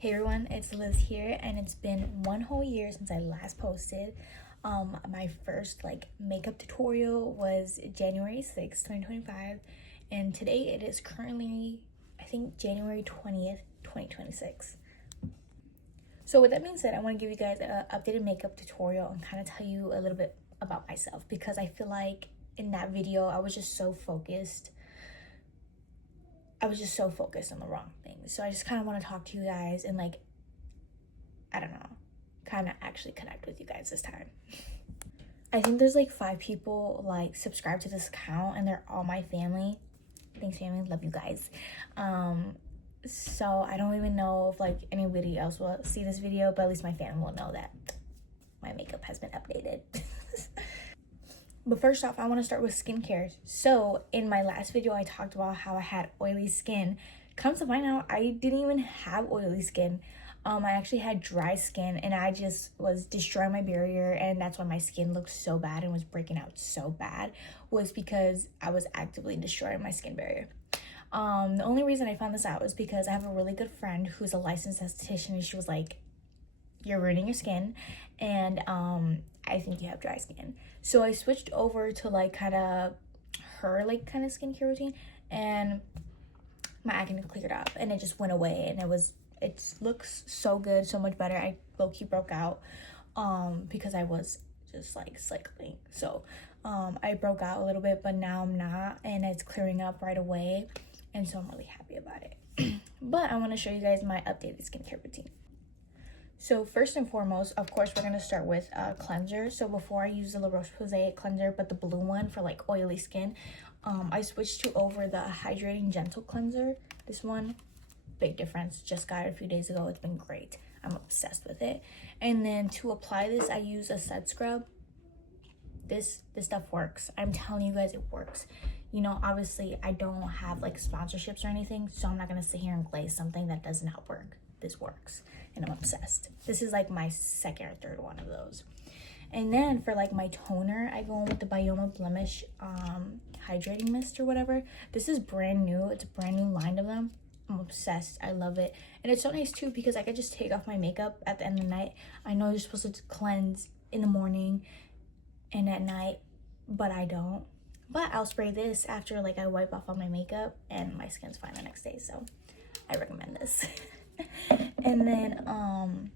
Hey everyone, it's Liz here, and it's been 1 whole year since I last posted. My first makeup tutorial was January 6th, 2025, and today it is currently, I think, January 20th, 2026. So with that being said, I want to give you guys an updated makeup tutorial and kind of tell you a little bit about myself, because I feel like in that video I was just so focused on the wrong things. So I just kind of want to talk to you guys and I don't know, kind of actually connect with you guys this time. I think there's 5 people subscribed to this account, and they're all my family. Thanks, family. Love you guys. So I don't even know if anybody else will see this video, but at least my family will know that my makeup has been updated. But first off, I want to start with skincare. So in my last video, I talked about how I had oily skin. Come to find out, I didn't even have oily skin. I actually had dry skin, and I just was destroying my barrier, and that's why my skin looked so bad and was breaking out so bad, was because I was actively destroying my skin barrier. The only reason I found this out was because I have a really good friend who's a licensed esthetician, and she was like, "You're ruining your skin, and I think you have dry skin." So I switched over to her kind of skincare routine, and my acne cleared up and it just went away, and it looks so good, so much better. I low-key broke out because I was just cycling, so I broke out a little bit, but now I'm not, and it's clearing up right away, and so I'm really happy about it. But I want to show you guys my updated skincare routine. So first and foremost, of course, we're going to start with cleanser. So before I use the La Roche-Posay cleanser, but the blue one for oily skin, I switched to over the Hydrating Gentle cleanser. This one, big difference. Just got it a few days ago. It's been great. I'm obsessed with it. And then to apply this, I use a set scrub. This stuff works. I'm telling you guys, it works. You know, obviously I don't have sponsorships or anything, so I'm not going to sit here and glaze something that does not work. This works, and I'm obsessed. This is my second or third one of those. And then for my toner, I go in with the Bioma Blemish hydrating mist or whatever. This is brand new. It's a brand new line of them. I'm obsessed. I love it. And it's so nice too, because I could just take off my makeup at the end of the night. I know you're supposed to cleanse in the morning and at night, but I don't. But I'll spray this after I wipe off all my makeup, and my skin's fine the next day. So I recommend this. And then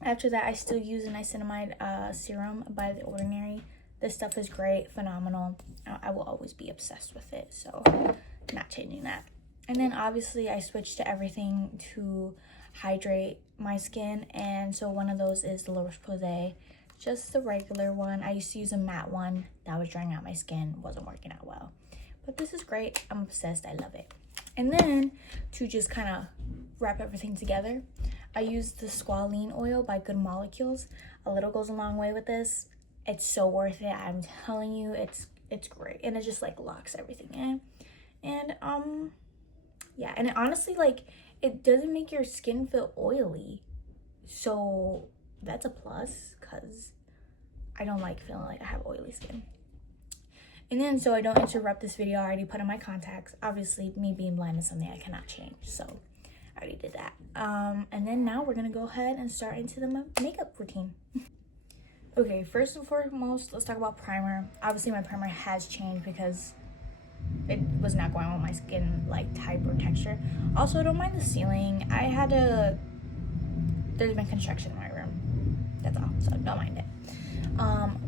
after that, I still use a niacinamide serum by The Ordinary. This stuff is great, phenomenal. I will always be obsessed with it, so not changing that. And then obviously I switched to everything to hydrate my skin, and so one of those is the La Roche-Posay, just the regular one. I used to use a matte one that was drying out my skin, wasn't working out well, but this is great. I'm obsessed. I love it. And then to just kind of wrap everything together, I use the Squalene oil by Good Molecules. A little goes a long way with this. It's so worth it. I'm telling you, it's great, and it just locks everything in. And yeah, and it honestly it doesn't make your skin feel oily, so that's a plus, because I don't like feeling like I have oily skin. And then, so I don't interrupt this video, I already put in my contacts. Obviously, me being blind is something I cannot change, so I already did that. And then now we're gonna go ahead and start into the makeup routine. Okay, first and foremost, let's talk about primer. Obviously, my primer has changed because it was not going with my skin type or texture. Also, don't mind the ceiling. There's been construction in my room. That's all, so don't mind it.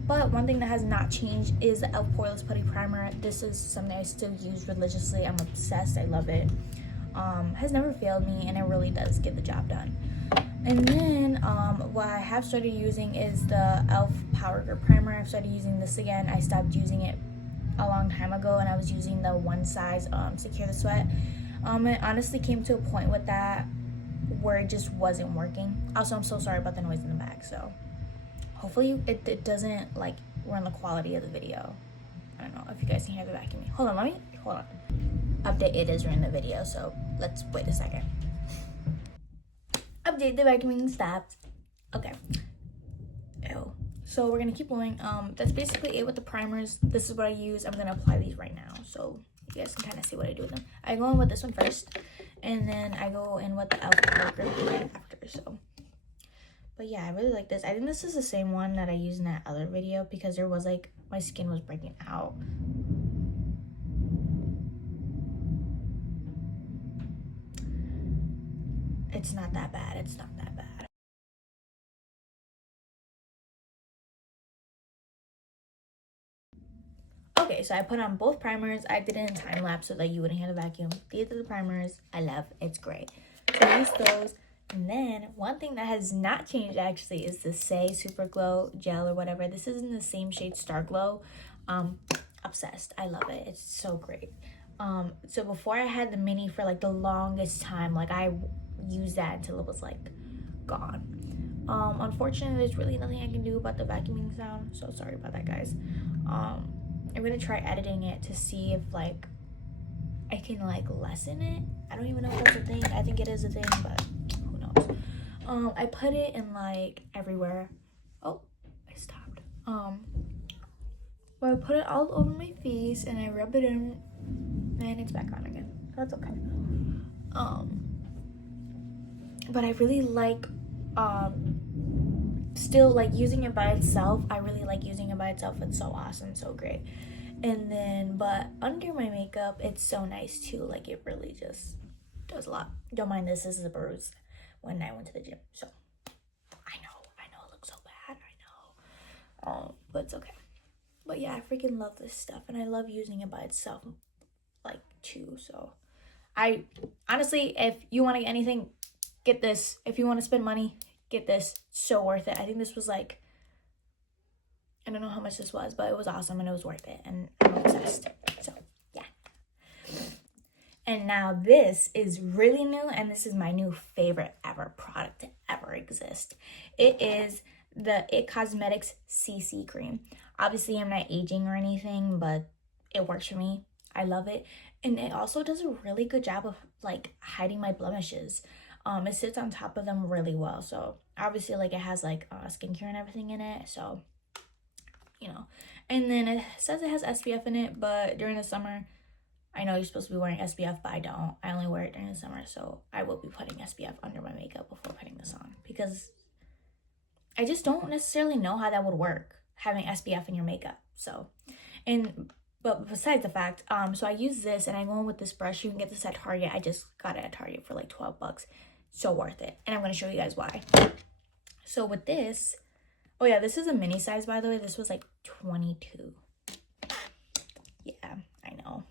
But one thing that has not changed is the e.l.f. Poreless Putty Primer. This is something I still use religiously. I'm obsessed. I love it. Has never failed me, and it really does get the job done. And then what I have started using is the e.l.f. Power Grip Primer. I've started using this again. I stopped using it a long time ago, and I was using the one size Secure the Sweat. It honestly came to a point with that where it just wasn't working. Also, I'm so sorry about the noise in the back, so hopefully it doesn't ruin the quality of the video. I don't know if you guys can hear the vacuuming. Hold on. Update, it is ruining the video, so let's wait a second. Update, the vacuuming stopped. Okay. Ew. So we're gonna keep going. That's basically it with the primers. This is what I use. I'm gonna apply these right now, so you guys can kind of see what I do with them. I go in with this one first, and then I go in with the e.l.f. Power Grip right after. So, but yeah, I really like this. I think this is the same one that I used in that other video because there was like, my skin was breaking out. It's not that bad. It's not that bad. Okay, so I put on both primers. I did it in time lapse so that you wouldn't hear the vacuum. These are the primers. I love. It's great. So I use those. And then one thing that has not changed actually is the Say Super Glow Gel or whatever. This is in the same shade Star Glow. Obsessed. I love it. It's so great. So before I had the mini for like the longest time, like I used that until it was like gone. Unfortunately, there's really nothing I can do about the vacuuming sound. So sorry about that, guys. I'm gonna try editing it to see if like I can like lessen it. I don't even know if that's a thing. I think it is a thing, but who knows. I put it in like everywhere. Oh, I stopped. But I put it all over my face and I rub it in and it's back on again. That's okay. But I really like still like using it by itself. I really like using it by itself. It's so awesome, so great. And then but under my makeup it's so nice too. Like it really just does a lot. Don't mind this is a bruise when I went to the gym, so I know it looks so bad, I know, but it's okay. But yeah, I freaking love this stuff and I love using it by itself like too. So I honestly, if you want to get anything, get this. If you want to spend money, get this. So worth it. I think this was like, I don't know how much this was, but it was awesome and it was worth it and I'm obsessed. So yeah. And now this is really new and this is my new favorite ever product to ever exist. It is the It Cosmetics CC cream. Obviously I'm not aging or anything, but it works for me. I love it. And it also does a really good job of like hiding my blemishes. It sits on top of them really well. So obviously like it has like skincare and everything in it. So, you know, and then it says it has SPF in it, but during the summer, I know you're supposed to be wearing SPF, but I don't. I only wear it during the summer. So I will be putting SPF under my makeup before putting this on because I just don't necessarily know how that would work, having SPF in your makeup. So, but besides the fact, so I use this and I go in with this brush. You can get this at Target. I just got it at Target for like 12 bucks. So worth it. And I'm going to show you guys why. So with this, oh yeah, this is a mini size, by the way. This was like 22. Yeah, I know.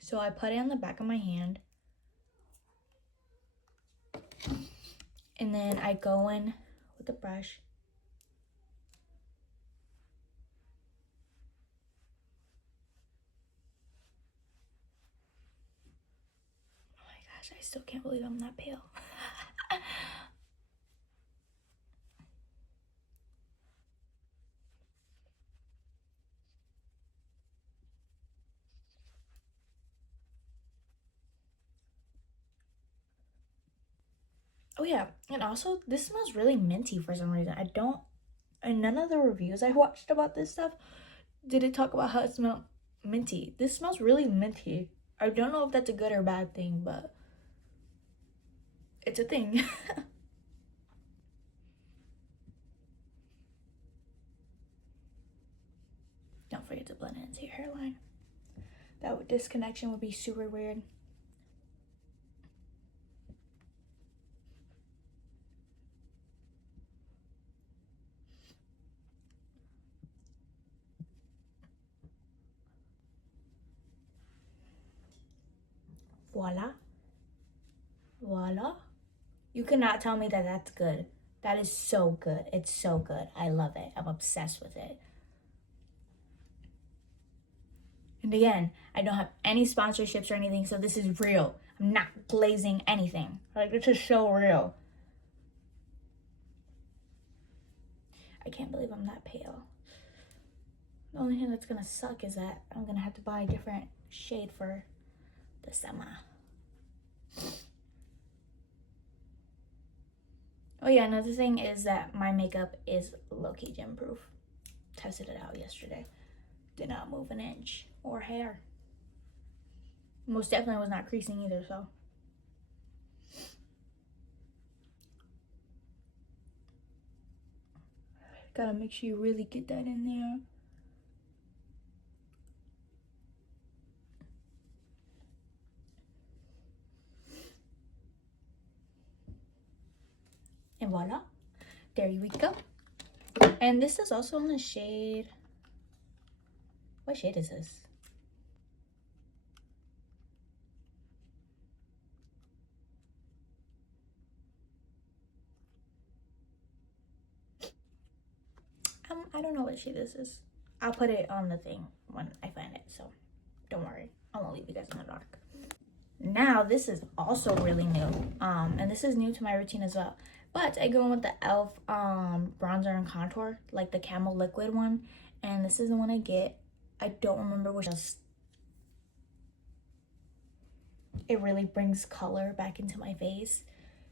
So I put it on the back of my hand. And then I go in with the brush. I still can't believe I'm that pale. Oh yeah, and also this smells really minty for some reason. And none of the reviews I watched about this stuff did it talk about how it smelled minty. This smells really minty. I don't know if that's a good or bad thing, but it's a thing. Don't forget to blend it into your hairline. This connection would be super weird. Voila. Voila. You cannot tell me that that's good. That is so good. It's so good. I love it. I'm obsessed with it. And again, I don't have any sponsorships or anything, so this is real. I'm not glazing anything. Like, this is so real. I can't believe I'm that pale. The only thing that's gonna suck is that I'm gonna have to buy a different shade for the summer. Oh yeah, another thing is that my makeup is low-key gym proof. Tested it out yesterday. Did not move an inch or hair. Most definitely was not creasing either, so. Gotta make sure you really get that in there. And voila, there we go. And this is also in the shade, what shade is this? I don't know what shade this is. I'll put it on the thing when I find it, so don't worry, I won't leave you guys in the dark. Now this is also really new, and this is new to my routine as well, but I go in with the e.l.f. bronzer and contour, like the Camel liquid one, and this is the one I get. I don't remember which. It really brings color back into my face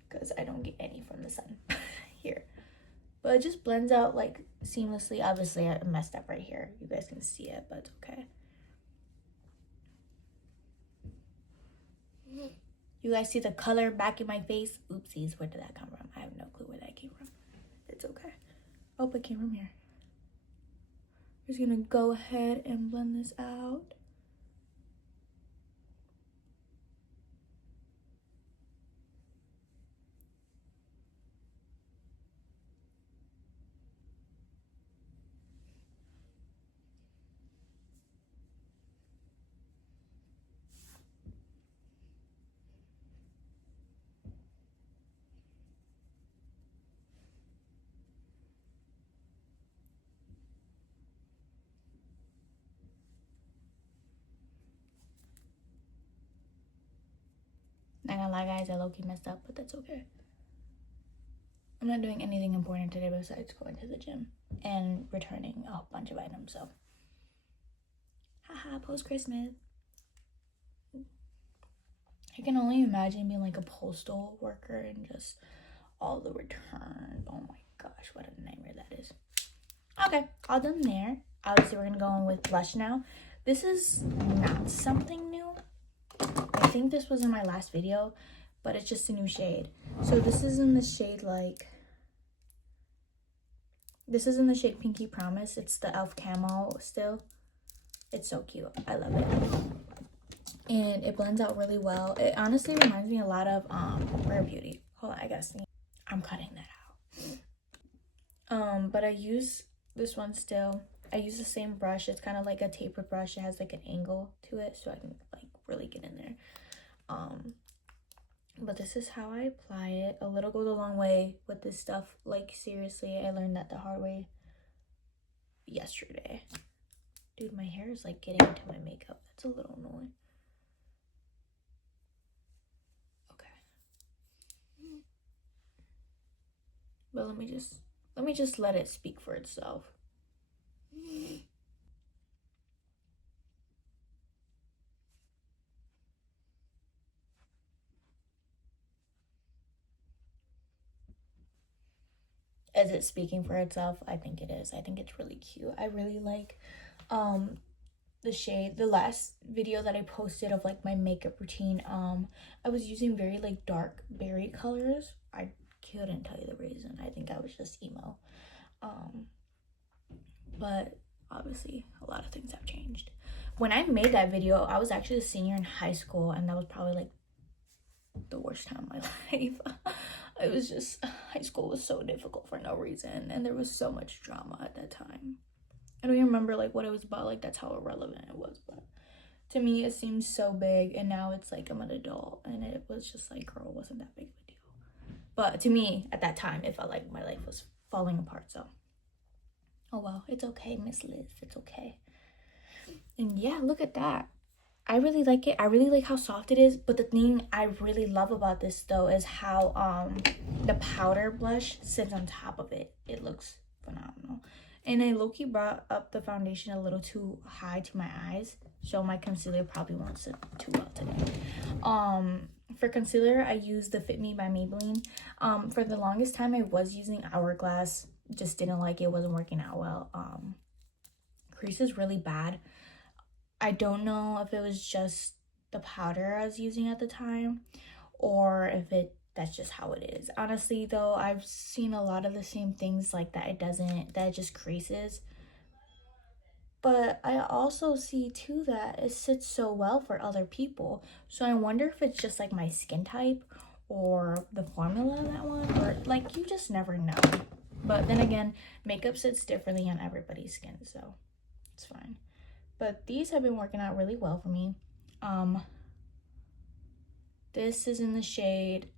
because I don't get any from the sun here, but it just blends out like seamlessly. Obviously I messed up right here, you guys can see it, but it's okay. You guys see the color back in my face? Oopsies, where did that come from? I have no clue where that came from. It's okay. Oh, it came from here. I'm just gonna go ahead and blend this out. Not gonna lie guys, I low-key messed up, but that's okay. I'm not doing anything important today besides going to the gym and returning a bunch of items, so. Haha, post-Christmas. I can only imagine being like a postal worker and just all the returns. Oh my gosh, what a nightmare that is. Okay, all done there. Obviously, we're gonna go in with blush now. This is not something new. I think this was in my last video, but it's just a new shade. So this is in the shade this is in the shade Pinky Promise. It's the e.l.f. Camo still. It's so cute. I love it. And it blends out really well. It honestly reminds me a lot of Rare Beauty. Hold on, I guess I'm cutting that out. But I use this one still. I use the same brush. It's kind of like a tapered brush. It has like an angle to it, so I can like really get in there. But this is how I apply it. A little goes a long way with this stuff. Like seriously, I learned that the hard way yesterday. Dude, my hair is like getting into my makeup. That's a little annoying. Okay. But let me just let it speak for itself. Is it speaking for itself? I think it is. I think it's really cute. I really like the shade. The last video that I posted of like my makeup routine, I was using very like dark berry colors. I couldn't tell you the reason. I think I was just emo. But obviously a lot of things have changed. When I made that video, I was actually a senior in high school, and that was probably like the worst time of my life. It was just, high school was so difficult for no reason, and there was so much drama at that time. I don't even remember like what it was about. Like that's how irrelevant it was, but to me it seems so big, and now it's like I'm an adult, and it was just like, girl, it wasn't that big of a deal. But to me at that time it felt like my life was falling apart. So oh well, it's okay, Miss Liz, it's okay. And yeah, look at that. I really like it. I really like how soft it is. But the thing I really love about this though is how the powder blush sits on top of it. It looks phenomenal. And I low-key brought up the foundation a little too high to my eyes, so my concealer probably won't sit too well today. For concealer, I use the Fit Me by Maybelline. For the longest time I was using Hourglass. Just didn't like it. Wasn't working out well. Crease is really bad. I don't know if it was just the powder I was using at the time, or if it that's just how it is. Honestly though, I've seen a lot of the same things like that it just creases. But I also see too that it sits so well for other people. So I wonder if it's just like my skin type or the formula of that one, or like you just never know. But then again, makeup sits differently on everybody's skin, so it's fine. But these have been working out really well for me. This is in the shade,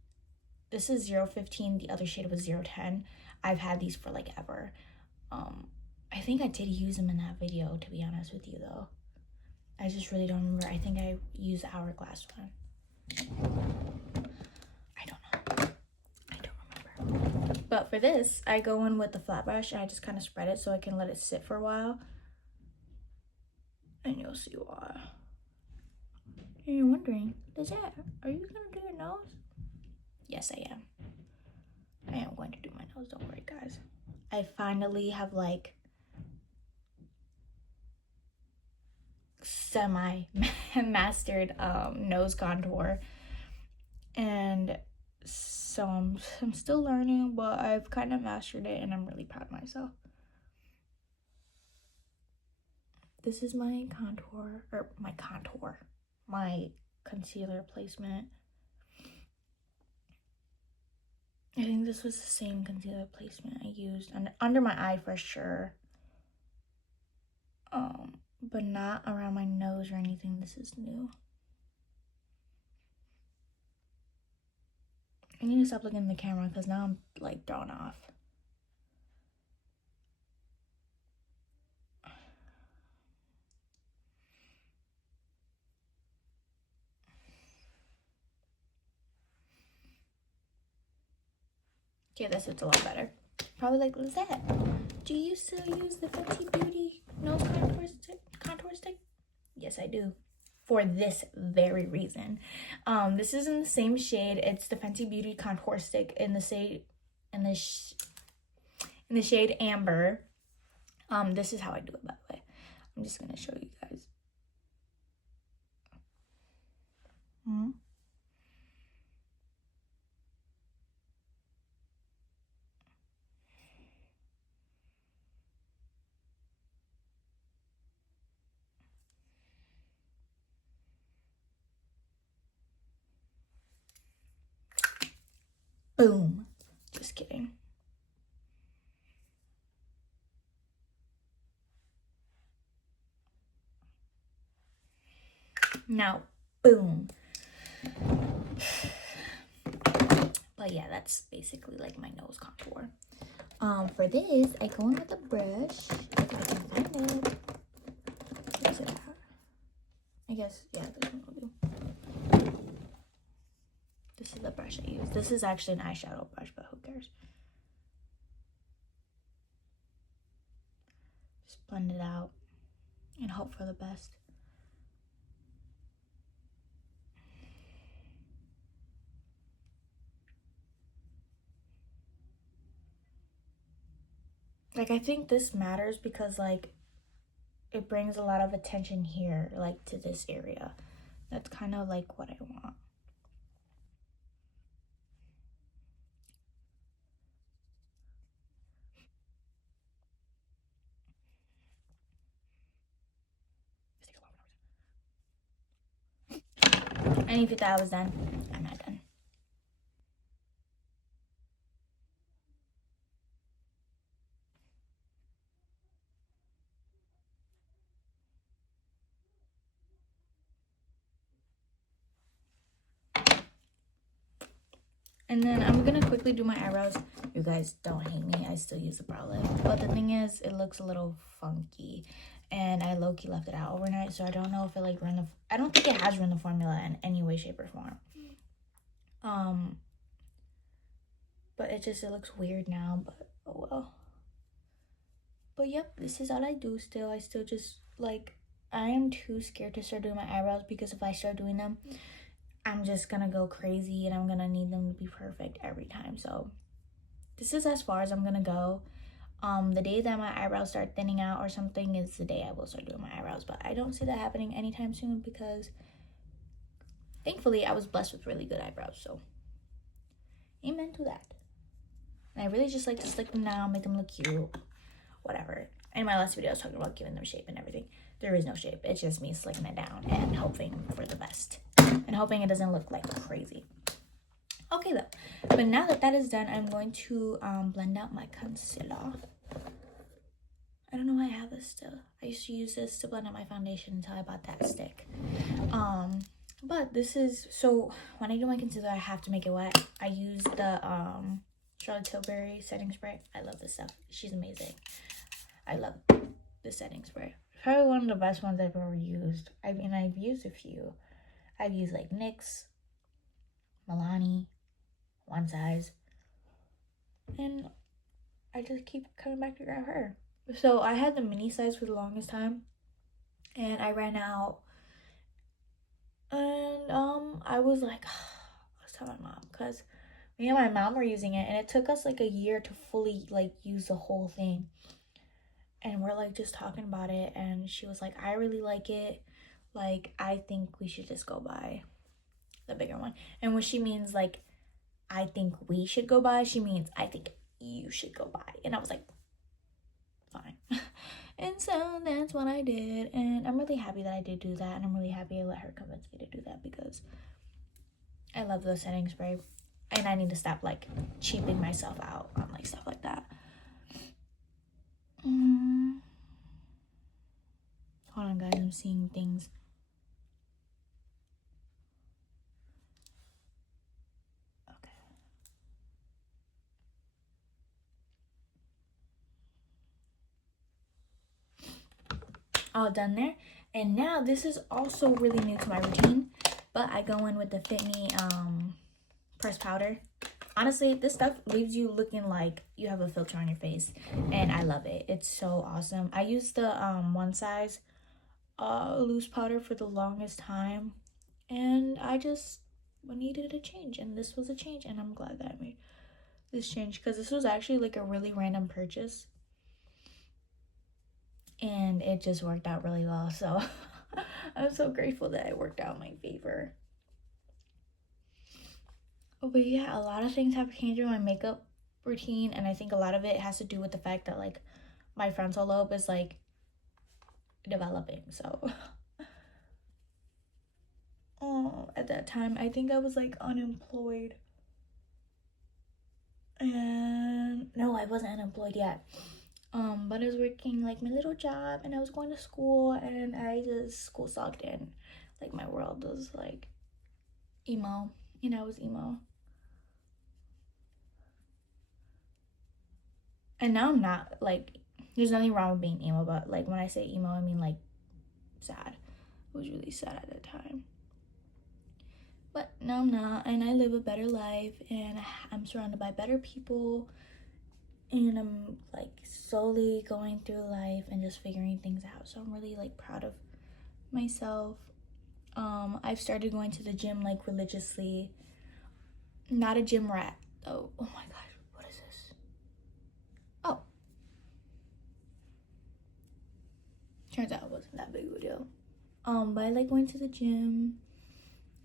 this is 015, the other shade was 010. I've had these for like ever. I think I did use them in that video, to be honest with you though. I just really don't remember. I think I used the Hourglass one. I don't know. I don't remember. But for this, I go in with the flat brush and I just kind of spread it so I can let it sit for a while. And you'll see why. And you're wondering, are you gonna do your nose? Yes, I am. I am going to do my nose, don't worry guys. I finally have like semi-mastered nose contour, and so I'm still learning, but I've kind of mastered it and I'm really proud of myself. This is my contour, or my concealer placement. I think this was the same concealer placement I used under my eye for sure. But not around my nose or anything. This is new. I need to stop looking in the camera because now I'm like thrown off. Okay, this is a lot better. Probably like, Lizette, do you still use the Fenty Beauty nose contour stick? Yes, I do. For this very reason. This is in the same shade. It's the Fenty Beauty contour stick in the shade Amber. This is how I do it, by the way. I'm just gonna show you guys. Boom. Just kidding. Now, boom. But yeah, that's basically like my nose contour. For this, I go in with a brush, if I can find it. Where's it at? I guess, yeah, this one will do. This is the brush I use. This is actually an eyeshadow brush, but who cares? Just blend it out and hope for the best. Like, I think this matters because, like, it brings a lot of attention here, like, to this area. That's kind of, like, what I want. And if you thought I was done, I'm not done. And then I'm gonna quickly do my eyebrows. You guys don't hate me, I still use the brow lift. But the thing is, it looks a little funky. And I low-key left it out overnight, so I don't know if it like I don't think it has ruined the formula in any way, shape, or form. But it looks weird now, but oh well. But yep, this is all I do still. I still just like, I am too scared to start doing my eyebrows because if I start doing them, I'm just gonna go crazy and I'm gonna need them to be perfect every time. So this is as far as I'm gonna go. The day that my eyebrows start thinning out or something is the day I will start doing my eyebrows, but I don't see that happening anytime soon because thankfully I was blessed with really good eyebrows. So Amen to that. And I really just like to slick them down, make them look cute, whatever. In my last video, I was talking about giving them shape and everything. There is no shape. It's just me slicking it down and hoping for the best. And hoping it doesn't look like crazy. Okay, though. But now that that is done, I'm going to blend out my concealer. I don't know why I have this still. I used to use this to blend out my foundation until I bought that stick. But this is, so when I do my concealer, I have to make it wet. I use the Charlotte Tilbury setting spray. I love this stuff. She's amazing. I love the setting spray. Probably one of the best ones I've ever used. I mean, I've used a few. I've used like NYX, Milani, One Size, and I just keep coming back to grab her. So I had the mini size for the longest time, and I ran out, and I was like, let's tell my mom, because me and my mom were using it, and it took us like a year to fully like use the whole thing. And we're like just talking about it, and she was like, I really like it, like I think we should just go buy the bigger one. And when she means like I think we should go buy, she means I think you should go buy. And I was like, fine. And so that's what I did, and I'm really happy that I did do that, and I'm really happy I let her convince me to do that, because I love the setting spray, and I need to stop like cheaping myself out on like stuff like that. Hold on, guys, I'm seeing things. Okay. All done there. And now this is also really new to my routine, but I go in with the Fit Me pressed powder. Honestly, this stuff leaves you looking like you have a filter on your face, and I love it. It's so awesome. I used the One Size loose powder for the longest time, and I just needed a change, and this was a change, and I'm glad that I made this change, because this was actually like a really random purchase, and it just worked out really well. So I'm so grateful that it worked out in my favor. But yeah, a lot of things have changed in my makeup routine, and I think a lot of it has to do with the fact that like my frontal lobe is like developing. So at that time I think I was like unemployed, and no, I wasn't unemployed yet, but I was working like my little job, and I was going to school, and school sucked in. Like my world was like emo, and I was emo. And now I'm not, like, there's nothing wrong with being emo, but like when I say emo, I mean like sad. I was really sad at that time. But now I'm not, and I live a better life, and I'm surrounded by better people, and I'm like slowly going through life and just figuring things out. So I'm really like proud of myself. I've started going to the gym like religiously. Not a gym rat though. Oh my gosh, what is this? Oh, turns out it wasn't that big of a deal. But I like going to the gym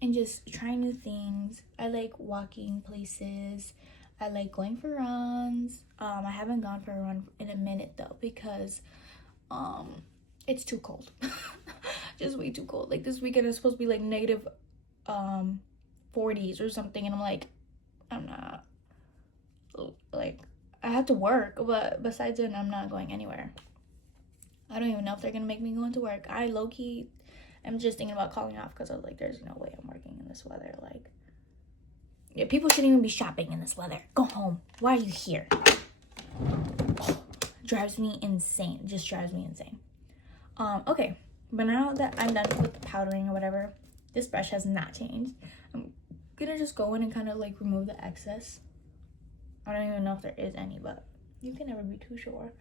and just trying new things. I like walking places. I like going for runs. I haven't gone for a run in a minute though, because it's too cold. Just way too cold. Like this weekend is supposed to be like negative 40s or something, and I'm like, I'm not, like, I have to work, but besides it, I'm not going anywhere. I don't even know if they're gonna make me go into work. I low-key am just thinking about calling off, because I was like, there's no way I'm working in this weather. Like, yeah, people shouldn't even be shopping in this weather. Go home. Why are you here? Oh, drives me insane. Just drives me insane. Okay, but now that I'm done with the powdering or whatever, this brush has not changed. I'm gonna just go in and kind of like remove the excess. I don't even know if there is any, but you can never be too sure.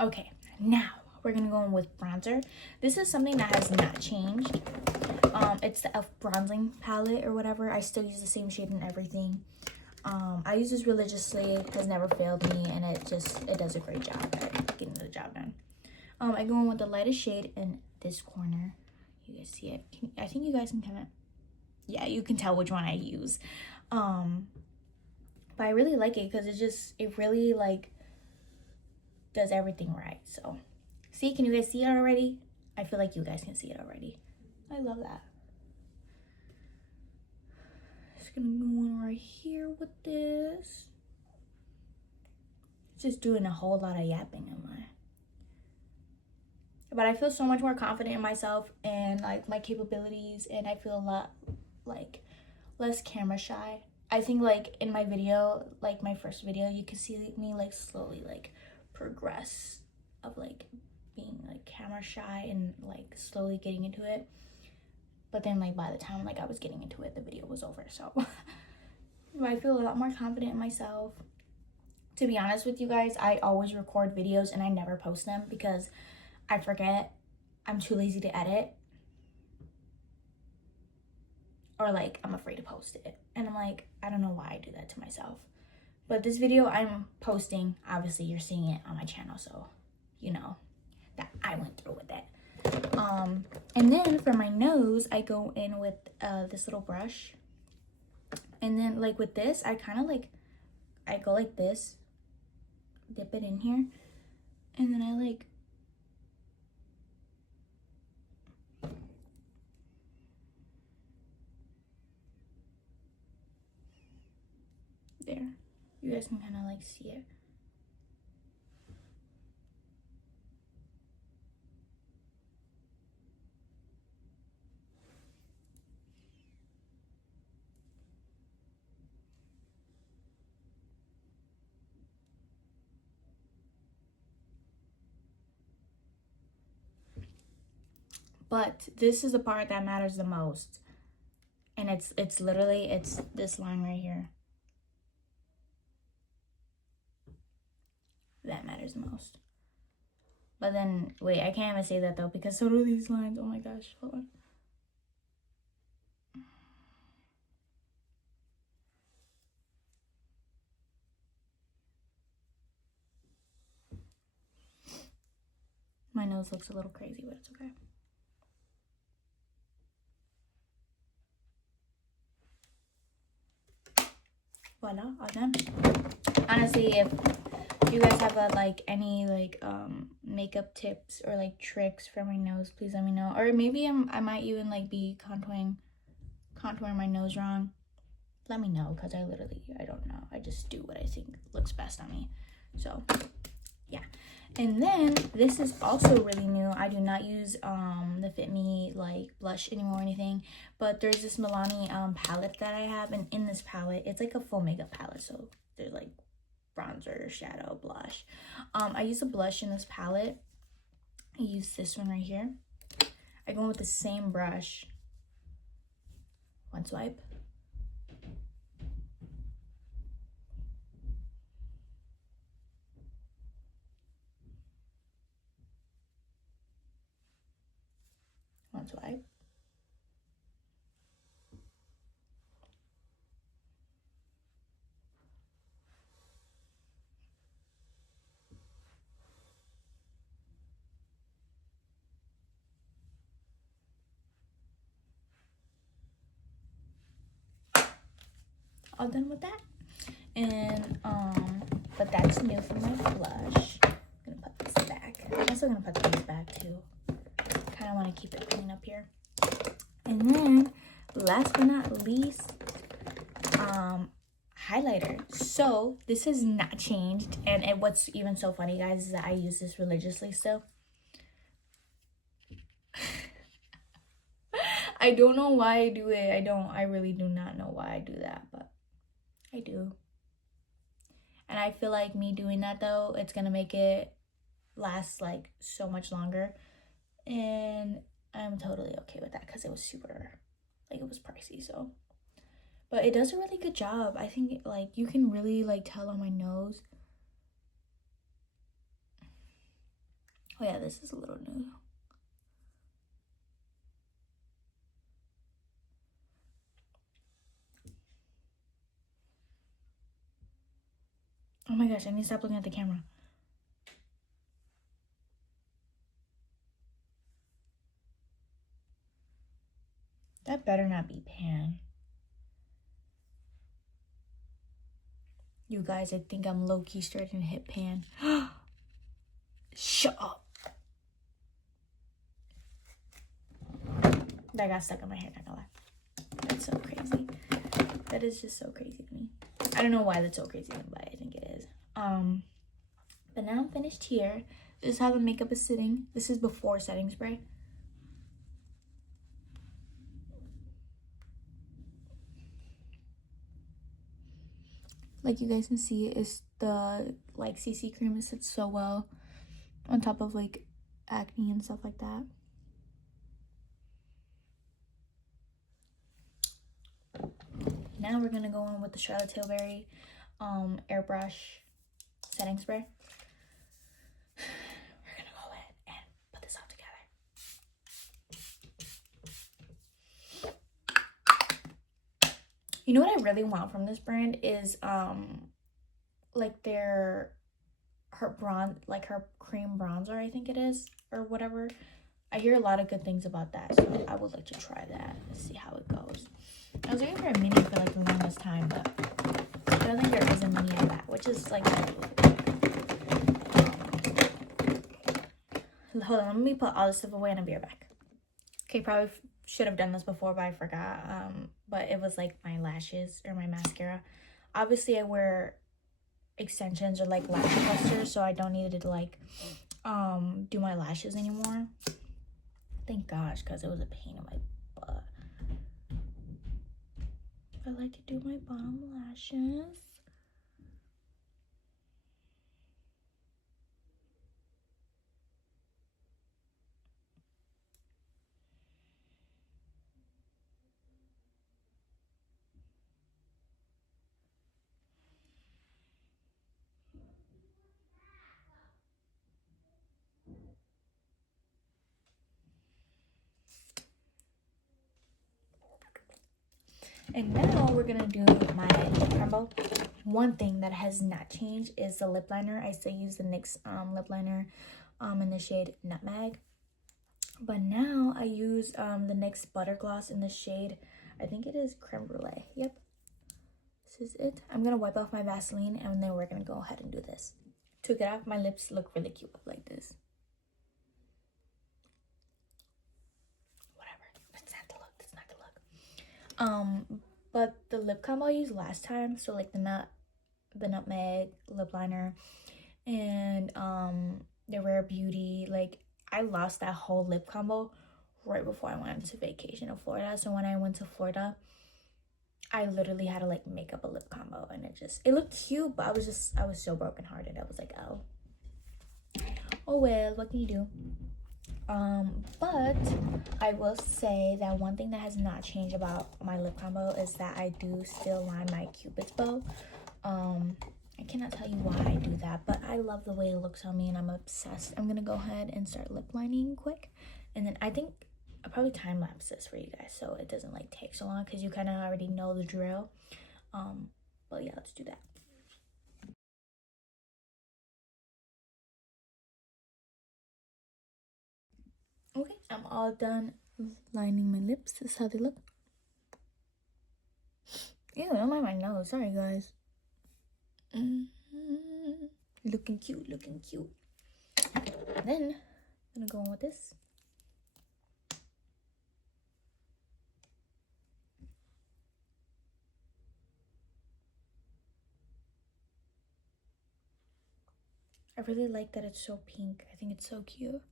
Okay, now we're gonna go in with bronzer. This is something that has not changed. It's the e.l.f. bronzing palette or whatever. I still use the same shade and everything. I use this religiously. It has never failed me, and it does a great job at getting the job done. I go in with the lightest shade in this corner. You guys see it? I think you guys can kind of, yeah, you can tell which one I use. But I really like it because it really like does everything right. So see, can you guys see it already? I feel like you guys can see it already. I love that. Just gonna go on right here with this. Just doing a whole lot of yapping in my, but I feel so much more confident in myself and like my capabilities, and I feel a lot like less camera shy. I think like in my video, like my first video, you can see me like slowly like progress of like being like camera shy and like slowly getting into it. But then like by the time like I was getting into it, the video was over. So I feel a lot more confident in myself. To be honest with you guys, I always record videos and I never post them because I forget. I'm too lazy to edit. Or like I'm afraid to post it. And I'm like, I don't know why I do that to myself. But this video I'm posting, obviously you're seeing it on my channel, so you know that I went through with it. And then for my nose, I go in with this little brush. And then like with this, I kind of like, I go like this, dip it in here, and then I like, there. You guys can kind of like see it. But this is the part that matters the most. And it's literally, it's this line right here. That matters the most. But then, wait, I can't even say that though, because so do these lines. Oh my gosh, hold on. My nose looks a little crazy, but it's okay. Voila, all done. Honestly, if you guys have like any like makeup tips or like tricks for my nose, please let me know. Or maybe I might even like be contouring my nose wrong. Let me know, because I don't know. I just do what I think looks best on me. So yeah. And then this is also really new. I do not use the Fit Me like blush anymore or anything, but there's this Milani palette that I have, and in this palette, it's like a full makeup palette. So there's like bronzer, shadow, blush. I use a blush in this palette. I use this one right here. I go in with the same brush. One swipe. One swipe. All done with that. And but that's new for my blush. I'm gonna put this back. I'm also gonna put these back too. Kind of want to keep it clean up here. And then last but not least, highlighter. So this has not changed, and what's even so funny, guys, is that I use this religiously still. I don't know why I do it. I really do not know why I do that, but I do. And I feel like me doing that though, it's gonna make it last like so much longer. And I'm totally okay with that because it was super, like, it was pricey, so. But it does a really good job. I think like you can really like tell on my nose. Oh yeah, this is a little new. gosh, I need to stop looking at the camera. That better not be pan. You guys, I think I'm low-key starting to hit pan. Shut up. That got stuck in my hair, not gonna lie. That's so crazy. That is just so crazy to me. I don't know why that's so crazy to me, but I think it is. But now I'm finished here. This is how the makeup is sitting. This is before setting spray. Like you guys can see, it's the like CC cream. It sits so well on top of like acne and stuff like that. Now we're gonna go in with the Charlotte Tilbury airbrush setting spray. We're gonna go in and put this all together. You know what I really want from this brand is like her cream bronzer, I think it is, or whatever. I hear a lot of good things about that, so I would like to try that and see how it goes. I was waiting for a mini for like the longest time, but I don't think there is a mini of that, which is like hold on, let me put all this stuff away and I'll be right back. Okay, probably should have done this before, but I forgot. But it was like my lashes or my mascara. Obviously I wear extensions or like lash clusters, so I don't need to like do my lashes anymore. Thank gosh, because it was a pain in my butt. I like to do my bottom lashes. And now we're gonna do my lip combo. One thing that has not changed is the lip liner. I still use the NYX lip liner in the shade Nutmeg. But now I use the NYX Butter Gloss in the shade, I think it is Creme Brulee. Yep, this is it. I'm gonna wipe off my Vaseline and then we're gonna go ahead and do this. To get off, my lips look really cute like this. Whatever, that's not the look, that's not the look. But the lip combo I used last time, so like the Nutmeg lip liner and the Rare Beauty, like I lost that whole lip combo right before I went to vacation in Florida. So when I went to Florida, I literally had to like make up a lip combo, and it looked cute, but I was so brokenhearted. I was like, oh well, what can you do? But I will say that one thing that has not changed about my lip combo is that I do still line my Cupid's bow. I cannot tell you why I do that, but I love the way it looks on me and I'm obsessed. I'm gonna go ahead and start lip lining quick, and then I think I'll probably time lapse this for you guys so it doesn't like take so long, because you kind of already know the drill. But yeah, let's do that. Okay, I'm all done lining my lips. This is how they look. Ew, don't mind my nose. Sorry, guys. Looking cute, looking cute. Then I'm gonna go in with this. I really like that it's so pink. I think it's so cute.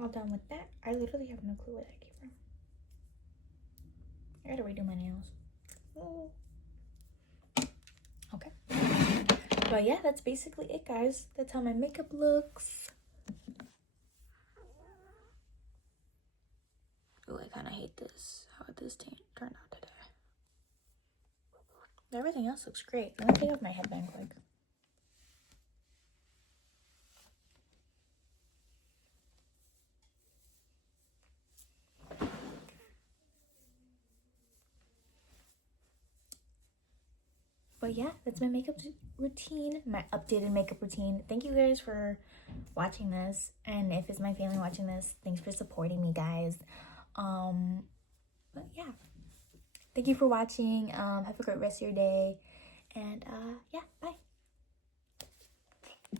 All done with that. I literally have no clue where that came from. I gotta redo my nails. Oh. Okay. But yeah, that's basically it, guys. That's how my makeup looks. Oh, I kind of hate this, how this turned out today. Everything else looks great. Let me take off my headband quick. But yeah, that's my makeup routine, my updated makeup routine. Thank you guys for watching this. And if it's my family watching this, thanks for supporting me, guys. But yeah, thank you for watching. Have a great rest of your day. And yeah, bye.